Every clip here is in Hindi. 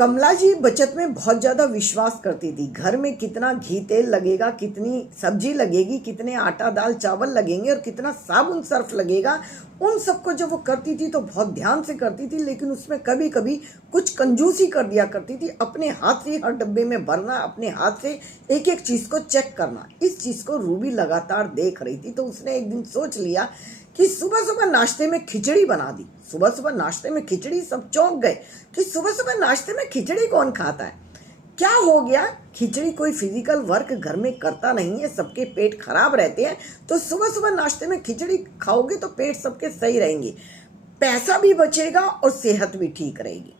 कमला जी बचत में बहुत ज्यादा विश्वास करती थी। घर में कितना घी तेल लगेगा, कितनी सब्जी लगेगी, कितने आटा दाल चावल लगेंगे और कितना साबुन सर्फ लगेगा, उन सबको जब वो करती थी तो बहुत ध्यान से करती थी। लेकिन उसमें कभी कभी कुछ कंजूसी कर दिया करती थी। अपने हाथ से हर डब्बे में भरना, अपने हाथ से एक एक चीज को चेक करना। इस चीज को रूबी लगातार देख रही थी। तो उसने एक दिन सोच लिया कि सुबह सुबह नाश्ते में खिचड़ी बना दी। सुबह सुबह नाश्ते में खिचड़ी, सब चौंक गए कि सुबह सुबह नाश्ते में खिचड़ी कौन खाता है, क्या हो गया। खिचड़ी कोई फिजिकल वर्क घर में करता नहीं है, सबके पेट खराब रहते हैं, तो सुबह सुबह नाश्ते में खिचड़ी खाओगे तो पेट सबके सही रहेंगे, पैसा भी बचेगा और सेहत भी ठीक रहेगी।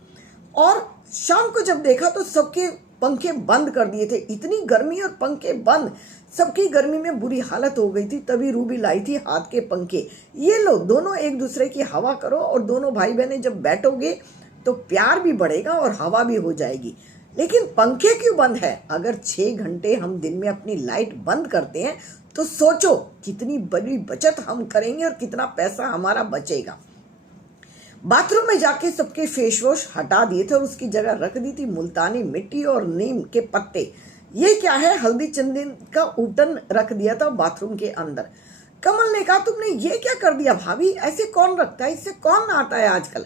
और शाम को जब देखा तो सबके पंखे बंद कर दिए थे। इतनी गर्मी और पंखे बंद, सबकी गर्मी में बुरी हालत हो गई थी। तभी रूबी लाई थी हाथ के पंखे। ये लो, दोनों एक दूसरे की हवा करो और दोनों भाई बहने जब बैठोगे तो प्यार भी बढ़ेगा और हवा भी हो जाएगी। लेकिन पंखे क्यों बंद है? अगर 6 घंटे हम दिन में अपनी लाइट बंद करते हैं तो सोचो कितनी बड़ी बचत हम करेंगे और कितना पैसा हमारा बचेगा। बाथरूम में जाके सबके फेस वॉश हटा दिए थे और उसकी जगह रख दी थी मुल्तानी मिट्टी और नीम के पत्ते। ये क्या है? हल्दी चंदन का ऊटन रख दिया था बाथरूम के अंदर। कमल ने कहा, तुमने ये क्या कर दिया भाभी? ऐसे कौन रखता है? इससे कौन नहाता है आजकल?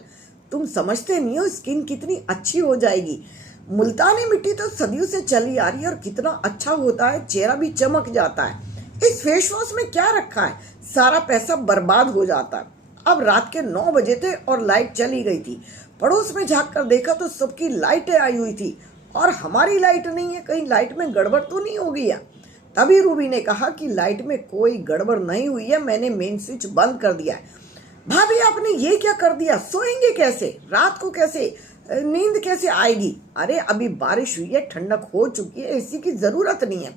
तुम समझते नहीं हो स्किन कितनी अच्छी हो जाएगी। मुल्तानी मिट्टी तो सदियों से चली आ रही है और कितना अच्छा होता है, चेहरा भी चमक जाता है। इस फेस वॉश में क्या रखा है? सारा पैसा बर्बाद हो जाता है। अब रात के 9 बजे थे और लाइट चली गई थी। पड़ोस में झांक कर देखा तो सबकी लाइटें आई हुई थी और हमारी लाइट नहीं है। कहीं लाइट में गड़बड़ तो नहीं हो गई है? तभी रूबी ने कहा कि लाइट में कोई गड़बड़ नहीं हुई है, मैंने मेन स्विच बंद कर दिया है। भाभी आपने ये क्या कर दिया? सोएंगे कैसे? रात को कैसे नींद कैसे आएगी? अरे अभी बारिश हुई है, ठंडक हो चुकी है, एसी की जरूरत नहीं है।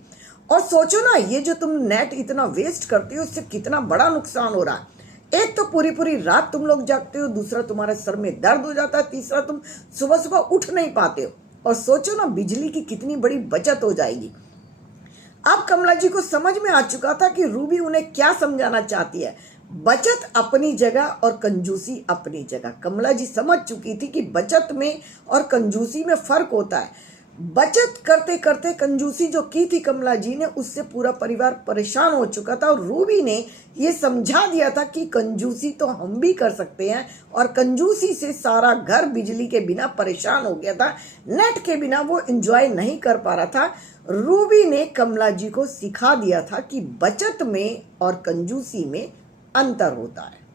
और सोचो ना, ये जो तुम नेट इतना वेस्ट करते हो उससे कितना बड़ा नुकसान हो रहा है। एक तो पूरी पूरी रात तुम लोग जागते हो, दूसरा तुम्हारे सर में दर्द हो जाता है, तीसरा तुम सुबह सुबह उठ नहीं पाते हो। और सोचो ना बिजली की कितनी बड़ी बचत हो जाएगी। अब कमला जी को समझ में आ चुका था कि रूबी उन्हें क्या समझाना चाहती है। बचत अपनी जगह और कंजूसी अपनी जगह। कमला जी समझ चुकी थी कि बचत में और कंजूसी में फर्क होता है। बचत करते करते कंजूसी जो की थी कमला जी ने, उससे पूरा परिवार परेशान हो चुका था। और रूबी ने ये समझा दिया था कि कंजूसी तो हम भी कर सकते हैं। और कंजूसी से सारा घर बिजली के बिना परेशान हो गया था, नेट के बिना वो एंजॉय नहीं कर पा रहा था। रूबी ने कमला जी को सिखा दिया था कि बचत में और कंजूसी में अंतर होता है।